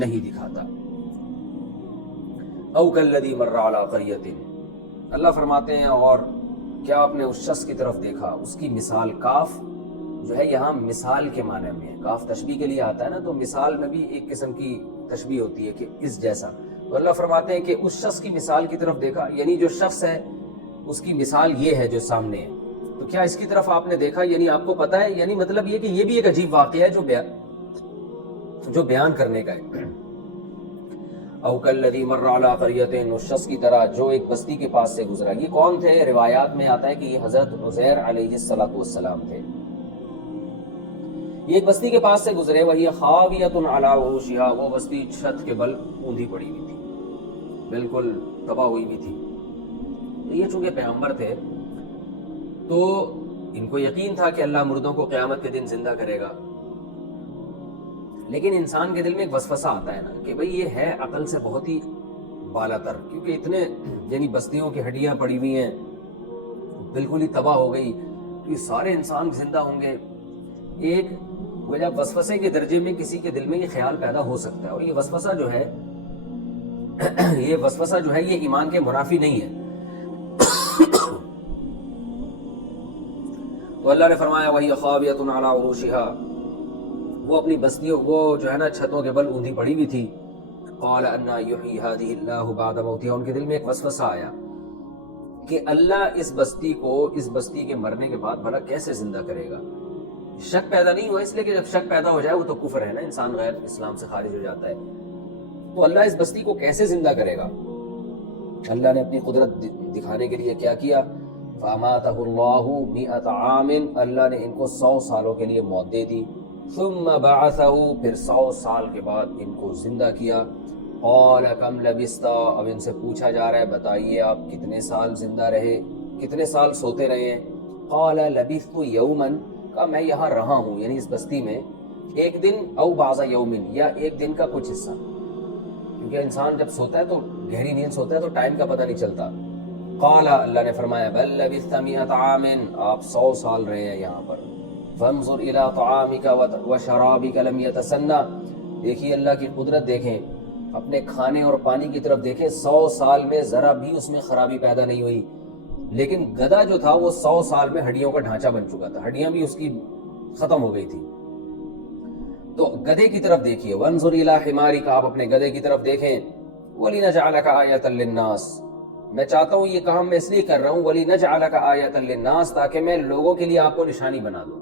نہیں دکھاتا. او کالذی مر علی قریۃ، اللہ فرماتے ہیں اور کیا آپ نے اس شخص کی طرف دیکھا، اس کی مثال، کاف جو ہے یہاں مثال کے معنی میں ہے، کاف تشبیہ کے لیے آتا ہے نا، تو مثال میں بھی ایک قسم کی تشبیہ ہوتی ہے کہ اس جیسا. تو اللہ فرماتے ہیں کہ اس شخص کی مثال کی طرف دیکھا، یعنی جو شخص ہے اس کی مثال یہ ہے جو سامنے ہے، تو کیا اس کی طرف آپ نے دیکھا، یعنی آپ کو پتہ ہے، یعنی مطلب یہ کہ یہ بھی ایک عجیب واقعہ ہے جو بیان کرنے کا ہے. او کالذی مر علی قریۃ، اس شخص کی طرح جو ایک بستی کے پاس سے گزرا. یہ کون تھے؟ روایات میں آتا ہے کہ یہ حضرت عزیر علیہ السلام تھے. یہ ایک بستی کے پاس سے گزرے، وہی خاویۃ علی عروشہا، وہ بستی چھت کے بل اوندھی پڑی ہوئی تھی، بالکل تباہ ہوئی ہوئی تھی. یہ چونکہ پیغمبر تھے تو ان کو یقین تھا کہ اللہ مردوں کو قیامت کے دن زندہ کرے گا، لیکن انسان کے دل میں ایک وسوسہ آتا ہے نا کہ بھئی یہ ہے عقل سے بہت ہی بالا تر، کیونکہ اتنے یعنی بستیوں کی ہڈیاں پڑی ہوئی ہیں، بالکل ہی تباہ ہو گئی، تو یہ سارے انسان زندہ ہوں گے. ایک وجہ وسوسے کے درجے میں کسی کے دل میں یہ خیال پیدا ہو سکتا ہے، اور یہ وسوسہ جو ہے یہ ایمان کے منافی نہیں ہے. تو اللہ نے فرمایا وہی خاویۃ علی عروشہا، وہ اپنی بستیوں، وہ جو ہے نا چھتوں کے بل اوندھی پڑی ہوئی تھی. قال انا یحیی ہذہ اللہ بعد موتہا، ان کے دل میں ایک وسوسہ آیا کہ اللہ اس بستی کے مرنے کے بعد بھلا کیسے زندہ کرے گا. شک پیدا نہیں ہوا، اس لیے کہ جب شک پیدا ہو جائے وہ تو کفر ہے نا، انسان غیر اسلام سے خارج ہو جاتا ہے. تو اللہ اس بستی کو کیسے زندہ کرے گا؟ اللہ نے اپنی قدرت دکھانے کے لیے کیا کیا؟ فاماتہ اللہ 100 عام، اللہ نے ان کو 100 سالوں کے لیے موت دے دی. ثم بعثہ، پھر 100 سال کے بعد ان کو زندہ کیا. قال کم لبثت، اب ان سے پوچھا جا رہا ہے بتائیے آپ کتنے سال زندہ رہے، کتنے سال سوتے رہے ہیں. قال لبثت یوما، کہا میں یہاں رہا ہوں، یعنی اس بستی میں ایک دن، او بعض یوم، یا ایک دن کا کچھ حصہ، کیونکہ انسان جب سوتا ہے تو گہری نیند سوتا ہے تو ٹائم کا پتہ نہیں چلتا. قال، اللہ نے فرمایا بل لبثت 100 عام، آپ 100 سال رہے ہیں یہاں پر. فانظر الى طعامك وشرابك لم يتسنى، دیکھیے اللہ کی قدرت دیکھیں، اپنے کھانے اور پانی کی طرف دیکھیں، 100 سال میں ذرا بھی اس میں خرابی پیدا نہیں ہوئی. لیکن گدھا جو تھا وہ 100 سال میں ہڈیوں کا ڈھانچہ بن چکا تھا، ہڈیاں بھی اس کی ختم ہو گئی تھی. تو گدھے کی طرف دیکھیے، وانظر الى حمارک، آپ اپنے گدھے کی طرف دیکھیں. ولنجعلک آیۃ للناس، میں چاہتا ہوں یہ کام میں اس لیے کر رہا ہوں، ولنجعلک آیۃ للناس، تاکہ میں لوگوں کے لیے آپ کو نشانی بنا دوں.